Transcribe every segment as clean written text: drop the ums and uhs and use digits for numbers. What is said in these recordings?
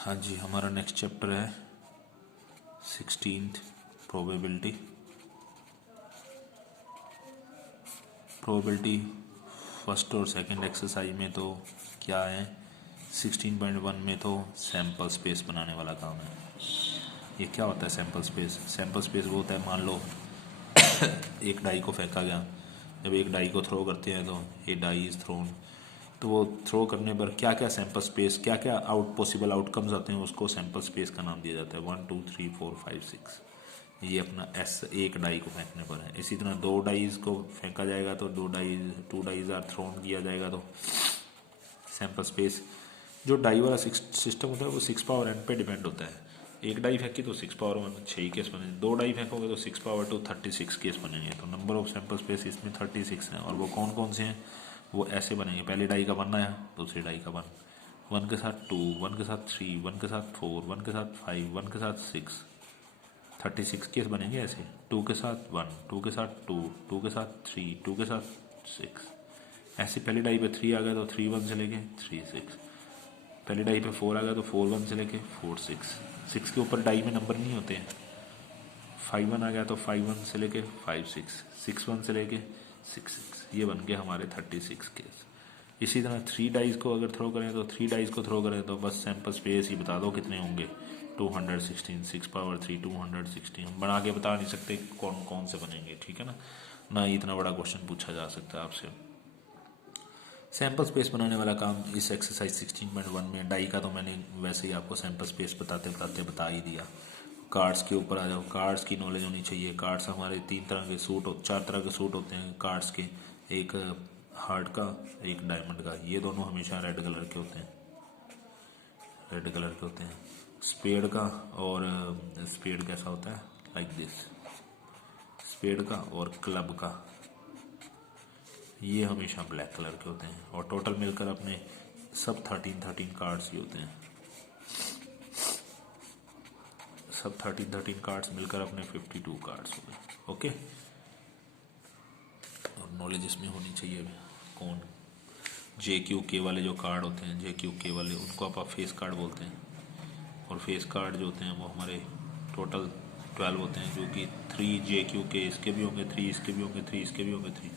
हाँ जी, हमारा next chapter है 16th प्रोबेबिलिटी। प्रोबेबिलिटी फर्स्ट और सेकंड एक्सरसाइज में तो क्या है, 16.1 में तो सैम्पल स्पेस बनाने वाला काम है। ये क्या होता है सैम्पल स्पेस? सैम्पल स्पेस वो होता है, मान लो एक डाई को फेंका गया। जब एक डाई को थ्रो करते हैं तो ये डाई इज थ्रोन, तो वो थ्रो करने पर क्या क्या सैम्पल स्पेस, क्या क्या पॉसिबल आउटकम्स आते हैं, उसको सैम्पल स्पेस का नाम दिया जाता है। 1 2 3 4 5 6 ये अपना एस एक डाई को फेंकने पर है। इसी तरह दो डाइज को फेंका जाएगा तो टू डाइज आर थ्रोन किया जाएगा तो सैम्पल स्पेस। जो डाई वाला सिस्टम होता है वो 6 पावर n पे डिपेंड होता है। एक डाई फेंकी तो 6 पावर 1 6 केस बनेंगे, दो डाई फेंकोगे तो 6 पावर 2 36 केस बनेंगे। तो नंबर ऑफ सैम्पल स्पेस इसमें 36 हैं। और वो कौन कौन से हैं, वो ऐसे बनेंगे। पहली डाई का 1 आया, दूसरी डाई का 1 के साथ 2, 1 के साथ 3, 1 के साथ 4, 1 के साथ 5, 1 के साथ 6, 36 केस बनेंगे ऐसे। 2 के साथ 1, 2 के साथ 2, 2 के साथ 3, 2 के साथ 6 ऐसे। पहली डाई पे 3 आ गया तो 3 1 से लेके 3 6। पहली डाई पे 4 आ गया तो 4 1 से लेके 4 6। 6 के ऊपर डाई में नंबर नहीं होते हैं। 5 1 आ गया तो 5 1 से लेके 5 6, 6 1 से लेके 6 6। ये बन गए हमारे 36 केस। इसी तरह 3 डाइज को अगर थ्रो करें तो 3 डाइज को थ्रो करें तो बस सैम्पल स्पेस ही बता दो कितने होंगे। 216, 6 पावर 3 216। हम बना के बता नहीं सकते कौन कौन से बनेंगे, ठीक है ना इतना बड़ा क्वेश्चन पूछा जा सकता है आपसे। सैम्पल स्पेस बनाने वाला काम इस एक्सरसाइज 16.1 में। डाई का तो मैंने वैसे ही आपको सैम्पल स्पेस बताते बताते बता ही दिया। कार्ड्स के ऊपर आ जाओ। कार्ड्स की नॉलेज होनी चाहिए। कार्ड्स हमारे 3 तरह के चार तरह के सूट होते हैं कार्ड्स के। एक हार्ट का, एक डायमंड का। ये दोनों हमेशा रेड कलर के होते हैं, रेड कलर के होते हैं। स्पेड का, और स्पेड कैसा होता है, लाइक दिस। स्पेड का और क्लब का ये हमेशा ब्लैक कलर के होते हैं। और टोटल मिलकर अपने सब 13 कार्ड्स ही होते हैं। सब 13 कार्ड्स मिलकर अपने 52 कार्ड्स हो गए। ओके, और नॉलेज इसमें होनी चाहिए कौन JQK वाले जो कार्ड होते हैं, JQK वाले, उनको आप फेस कार्ड बोलते हैं। और फेस कार्ड जो होते हैं वो हमारे टोटल 12 होते हैं, जो कि 3 JQK इसके भी होंगे, 3 इसके भी होंगे, 3 इसके भी होंगे, 3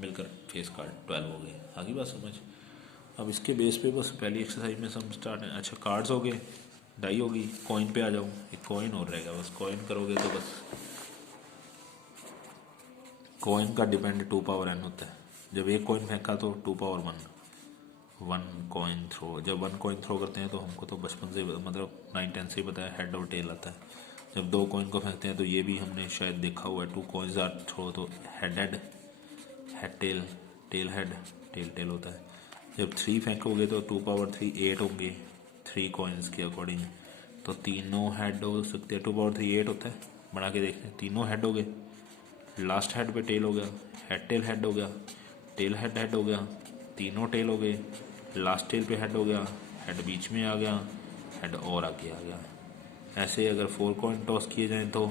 मिलकर फेस कार्ड 12 हो गए। आगे बात समझ। अब इसके बेस पे बस पहली एक्सरसाइज में हम स्टार्ट हैं। अच्छा, कार्ड्स हो गए, डाई होगी, कॉइन पे आ जाऊँ। एक कॉइन और रहेगा, बस कॉइन करोगे तो बस कॉइन का डिपेंड 2 पावर n होता है। जब एक कॉइन फेंका तो 2 पावर 1 कॉइन थ्रो। जब 1 कॉइन थ्रो करते हैं तो हमको तो बचपन से मतलब 9 10 से ही पता है, हेड और टेल आता है। जब 2 कॉइन को फेंकते हैं तो ये भी हमने शायद देखा हुआ है। 2 कॉइन्स आर थ्रो तो head head, head tail, tail head, tail tail होता है। जब 3 फेंकोगे तो 2 पावर 3 8 होंगे 3 कॉइन्स के अकॉर्डिंग। तो तीनों हेड हो सकते हैं। 2 पावर 3 8 होता है। बना के देखते हैं। तीनों हेड हो गए, लास्ट हेड पे टेल हो गया, हेड टेल हेड हो गया, टेल हेड हेड हो गया, तीनों टेल हो गए, लास्ट टेल पे हेड हो गया, हेड बीच में आ गया, हेड और आगे आ गया। ऐसे अगर 4 कॉइन टॉस किए जाएं तो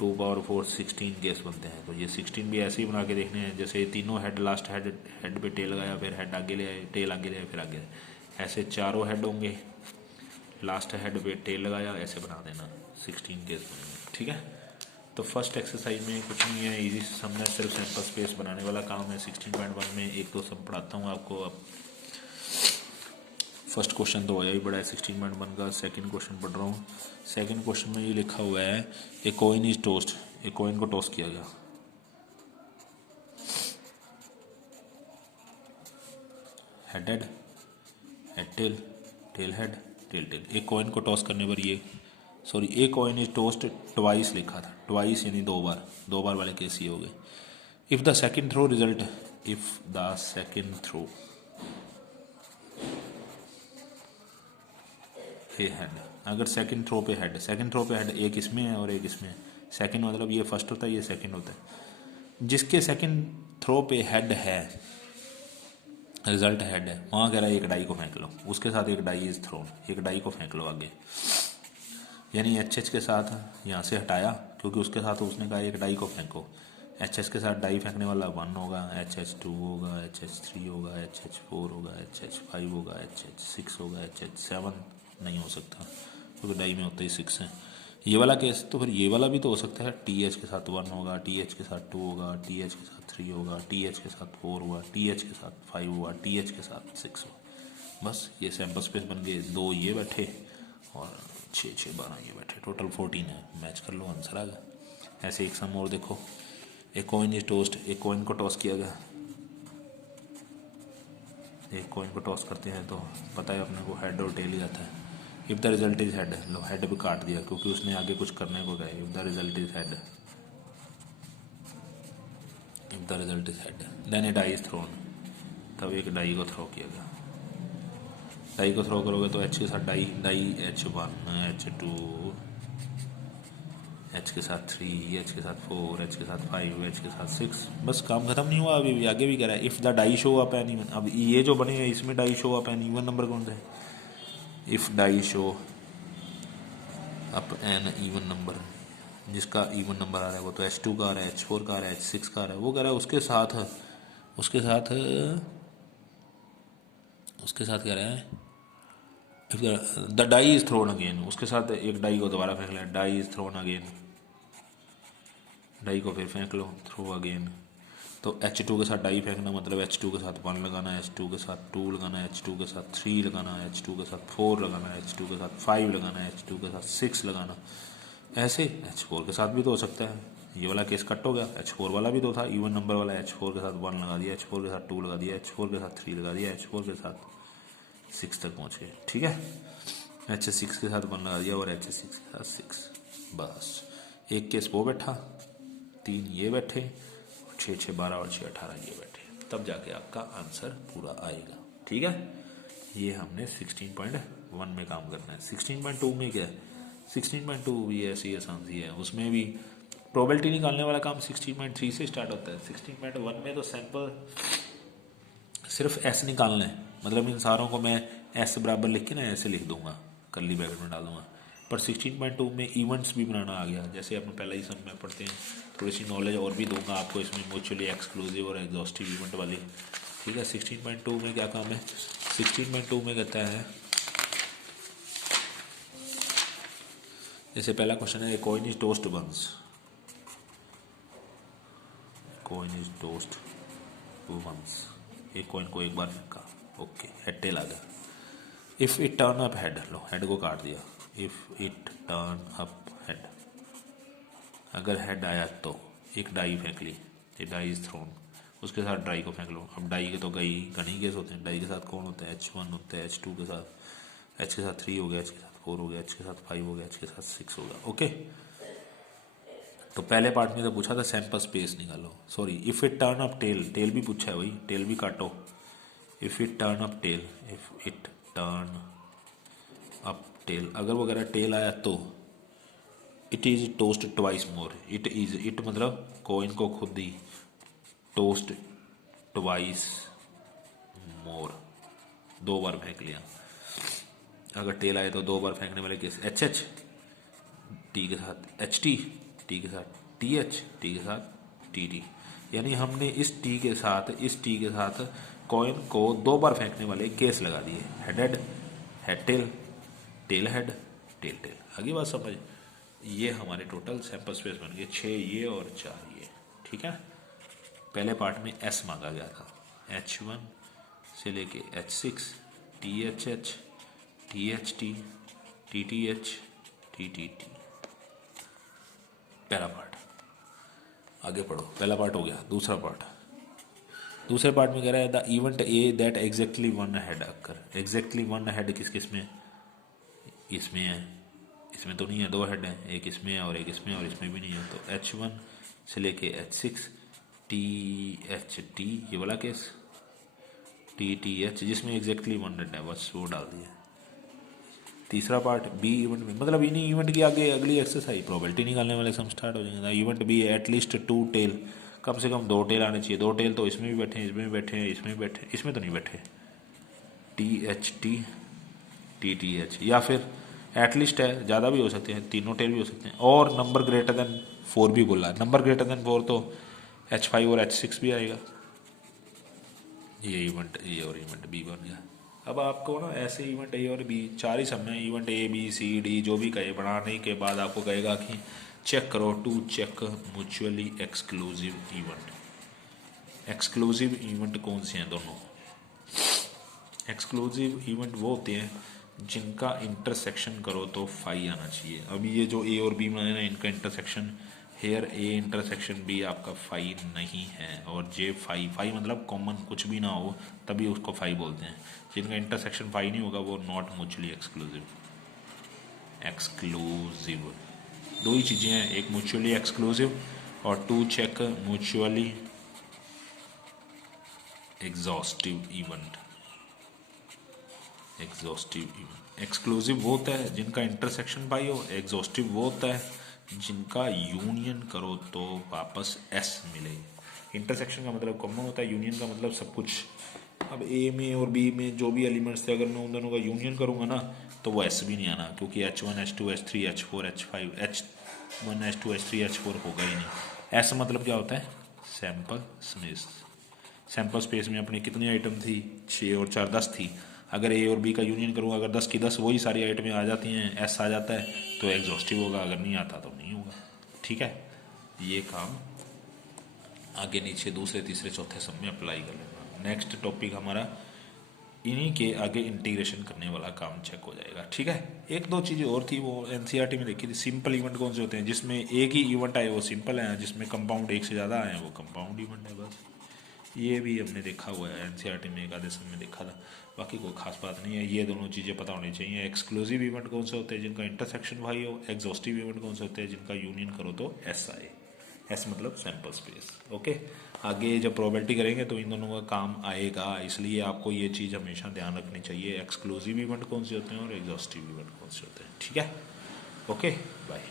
2 पावर 4 16 केस बनते हैं। तो ये 16 भी ऐसे ही बना के देखने हैं जैसे तीनों हेड, लास्ट हेड, हेड पे टेल लगाया, फिर हेड आगे ले आए, टेल आगे ले आए, फिर आगे। ऐसे चारों हेड होंगे, लास्ट हेड पे टेल लगाया, ऐसे बना देना, 16 केस बनेंगे, ठीक है। तो फर्स्ट एक्सरसाइज में कुछ नहीं है, इजी से समझना, सिर्फ सैम्पल स्पेस बनाने वाला काम है। 16.1 में एक दो सम पढ़ाता हूँ आपको। अब फर्स्ट क्वेश्चन तो होया ही बड़ा है 16.1 का। सेकंड क्वेश्चन पढ़ रहा हूँ। सेकंड क्वेश्चन में ये लिखा हुआ है, ए कॉइन इज टोस्ट। एक कॉइन को टॉस किया गया, head head, head tail, tail head, tail tail. एक कॉइन को टॉस करने पर ये, sorry, a coin is tossed twice लिखा था। ट्वाइस यानी 2 बार, 2 बार वाले केस ये हो गए। If the second throw result, if the second throw पे हेड, अगर सेकंड थ्रो पे हेड, सेकंड थ्रो पे हेड एक इसमें है और एक इसमें है। सेकंड मतलब ये फर्स्ट होता है, ये सेकंड होता है। जिसके सेकंड थ्रो पे हेड है, रिजल्ट हेड है, वहाँ कह रहा है एक डाई को फेंक लो, उसके साथ एक डाई इज थ्रोन, एक डाई को फेंक लो आगे। यानी एच के साथ यहाँ से हटाया क्योंकि उसके साथ उसने कहा एक डाई को फेंको। एच के साथ डाई फेंकने वाला 1 होगा, एच 2 होगा, एच 3 होगा, एच 4 होगा, एच 5 होगा, एच 6 होगा, एच 7 नहीं हो सकता क्योंकि डाई में होता ही 6 है। ये वाला केस तो फिर ये वाला भी तो हो सकता है, टी एच के साथ 1 होगा, टी एच के साथ 2 होगा, टी एच के साथ 3 होगा, टी एच के साथ 4 होगा, टी एच के साथ 5 होगा, टी एच के साथ 6 होगा। बस ये सैम्पल स्पेस बन गए, 2 ये बैठे और 6 6 12 ये बैठे, टोटल 14 है। मैच कर लो, आंसर आ गया। ऐसे एक सम और देखो, एक कॉइन इज टॉस्ड, एक कॉइन को टॉस किया गया, एक कॉइन को टॉस करते हैं तो पता है अपने को हेड और टेल ही आता है। If the result is head, लो हेड भी काट दिया क्योंकि उसने आगे कुछ करने को कहा। If the result is head, if the result is head then a die is thrown, तब एक डाई को थ्रो किया गया। डाई को थ्रो करोगे तो एच के साथ die, die H1 H2 H के साथ 3, एच के साथ 4, एच के साथ 5, एच के साथ 6। बस काम खत्म नहीं हुआ, अभी भी आगे भी कह रहा है if the die show up an even. अब ये जो बने हैं इसमें die show up an even number कौन सा है? If die show up an even number, जिसका इवन नंबर आ रहा है वो तो H2 का आ रहा है, H4 का आ रहा है, H6 का आ रहा है। वो कह रहा है उसके साथ कह रहा है the die is thrown again, उसके साथ एक डाई को दोबारा फेंक लिया, die is thrown again, die को फिर फेंक लो, थ्रो अगेन। तो H2 के साथ डाई फेंकना मतलब H2 के साथ 1 लगाना है, H2 के साथ 2 लगाना है, H2 के साथ 3 लगाना है, H2 के साथ 4 लगाना है, H2 के साथ 5 लगाना है, H2 के साथ 6 लगाना। ऐसे H4 के साथ भी तो हो सकता है। ये वाला केस कट हो गया, H4 वाला भी तो था इवन नंबर वाला, H4 के साथ 1 लगा दिया, H4 के साथ 2 लगा दिया, H4 के साथ 3 लगा दिया, H4 के साथ 6 तक पहुँच गए। ठीक है, H6 के साथ 1 लगा दिया और H6 के साथ 6। बस एक केस वो बैठा, 3 ये बैठे, 6 6 12 और 6 18 ये बैठे, तब जाके आपका आंसर पूरा आएगा। ठीक है, ये हमने 16.1 में काम करना है। 16.2 में क्या है? 16.2 भी ऐसी आसान सी है, उसमें भी प्रोबेबिलिटी निकालने वाला काम 16.3 से स्टार्ट होता है। 16.1 में तो सैंपल सिर्फ एस निकालना है, मतलब इन सारों को मैं एस बराबर लिख के ना ऐसे लिख दूंगा, कर्ली ब्रैकेट में डाल दूंगा। पर 16.2 में इवेंट्स भी बनाना आ गया, जैसे अपने पहला ही सम में पढ़ते हैं। थोड़ी सी नॉलेज और भी दूंगा आपको इसमें, म्यूचुअली एक्सक्लूसिव और एग्जॉस्टिव इवेंट वाली। ठीक है, 16.2 में क्या काम है? 16.2 में कहता है, जैसे पहला क्वेश्चन है, coin is tossed once, coin is tossed once, एक कॉइन को एक बार फेंका, ओके, हेड टेल आ गया। If it turn up head, लो हेड को काट दिया। If it turn up head, अगर हेड आया तो एक डाई फेंक ली, ये डाई इज थ्रोन, उसके साथ डाई को फेंक लो। अब डाई के तो कई घनी केस होते हैं, डाई के साथ कौन होता है? H1 होता है, H2 के साथ, H के साथ 3 हो गया, H के साथ 4 हो गया, H के साथ 5 हो गया, H के साथ 6 होगा। ओके, तो पहले पार्ट में तो पूछा था सैंपल स्पेस निकालो, sorry if it turn up tail, tail भी पूछा है भाई, टेल भी काटो। If it turn up tail, if it turn up tail, अगर वगैरह टेल आया तो it is tossed twice more. It is, it मतलब कॉइन को खुद ही, टोस्ट ट्वाइस मोर, 2 बार फेंक लिया। अगर टेल आए तो 2 बार फेंकने वाले केस HH, टी के साथ HT, टी के साथ TH, टी के साथ TT। यानी हमने इस टी के साथ, इस टी के साथ कॉइन को 2 बार फेंकने वाले केस लगा दिए, head head, head tail, tail head, tail tail. आगे बात समझ? ये हमारे टोटल सैंपल स्पेस बन गए 6 ये और 4 ये। ठीक है, पहले पार्ट में S मांगा गया था, H1 से लेके H6, THH, THT, TTH, TTT। पहला पार्ट, आगे पढ़ो, पहला पार्ट हो गया। दूसरा पार्ट, दूसरे पार्ट में कह रहा है the event A that exactly 1 head occur. Exactly 1 head किस किस में? इसमें है, इसमें तो नहीं है, 2 हेड है, एक इसमें है और एक इसमें, और इसमें भी नहीं है। तो H1 से लेके H6, THT ये वाला केस, TTH जिसमें एग्जैक्टली 1 हेड है, बस वो डाल दिया। तीसरा पार्ट बी इवेंट में, मतलब इन्हीं इवेंट की आगे अगली एक्सरसाइज प्रोबेबिलिटी निकालने वाले सम स्टार्ट हो जाएंगे। इवेंट बी एटलीस्ट 2 टेल, कम से कम 2 टेल आने चाहिए। 2 टेल तो इसमें भी बैठे हैं, इसमें भी बैठे हैं, इसमें भी बैठे हैं, इसमें तो नहीं बैठे। THT, TTH, या फिर एटलीस्ट है, ज़्यादा भी हो सकते हैं, 3 टेल भी हो सकते हैं, और नंबर ग्रेटर देन 4 भी बोला। नंबर ग्रेटर देन 4 तो H5 और H6 भी आएगा। ये इवेंट, ये और इवेंट बी बन गया। अब आपको ना ऐसे इवेंट ए और बी, चार ही सब में event A B C D जो भी कहे, बनाने के बाद आपको कहेगा कि चेक करो to check mutually exclusive event. Exclusive event कौन से हैं दोनों? एक्सक्लूसिव इवेंट वो होते हैं जिनका इंटरसेक्शन करो तो फाई आना चाहिए। अभी ये जो ए और बी बनाए ना, इनका intersection here A intersection B आपका फाई नहीं है, और जे फाई, फाई मतलब कॉमन कुछ भी ना हो तभी उसको फाई बोलते हैं। जिनका इंटरसेक्शन फाई नहीं होगा वो नॉट म्यूचुअली एक्सक्लूसिव। एक्सक्लूसिव दो ही चीज़ें हैं, एक म्यूचुअली एक्सक्लूसिव और to check mutually exhaustive event. Exhaustive event, exclusive वो होता है जिनका इंटरसेक्शन पाई हो, एग्जॉस्टिव वो होता है जिनका यूनियन करो तो वापस एस मिले। इंटरसेक्शन का मतलब कॉमन होता है, यूनियन का मतलब सब कुछ। अब ए में और बी में जो भी एलिमेंट्स थे, अगर मैं उन दोनों का यूनियन करूँगा ना तो वो एस भी नहीं आना, क्योंकि H1 H2 H3 H4 H5 H1 H2 H3 H4 होगा ही नहीं। एस मतलब क्या होता है? Sample space. सैंपल स्पेस में अपनी कितनी आइटम थी? 6 और 4 10 थी। अगर ए और बी का यूनियन करूँगा, अगर 10 की 10 वही सारी आइटमें आ जाती हैं, एस आ जाता है तो एग्जॉस्टिव होगा, अगर नहीं आता तो नहीं होगा। ठीक है, ये काम आगे नीचे दूसरे तीसरे चौथे सब में अप्लाई कर लेना। नेक्स्ट टॉपिक हमारा इन्हीं के आगे इंटीग्रेशन करने वाला काम चेक हो जाएगा। ठीक है, एक दो चीज़ें और थी वो एनसीईआरटी में देखी थी। सिंपल इवेंट कौन से होते हैं? जिसमें एक ही इवेंट आए वो सिंपल है, जिसमें कंपाउंड एक से ज़्यादा आए वो कंपाउंड इवेंट है। बस ये भी हमने देखा हुआ है एनसीईआरटी में, एक आधे समय में देखा था, बाकी कोई खास बात नहीं है। ये दोनों चीज़ें पता होनी चाहिए। एक्सक्लूसिव इवेंट कौन से होते हैं जिनका इंटरसेक्शन भाई हो, एग्जॉस्टिव इवेंट कौन से होते हैं जिनका यूनियन करो तो एस आए। एस मतलब सैंपल स्पेस। ओके, आगे जब प्रोबेबिलिटी करेंगे तो इन दोनों का काम आएगा, इसलिए आपको ये चीज़ हमेशा ध्यान रखनी चाहिए, एक्सक्लूसिव इवेंट कौन से होते हैं और एग्जॉस्टिव इवेंट कौन से होते हैं। ठीक है, ओके, बाय।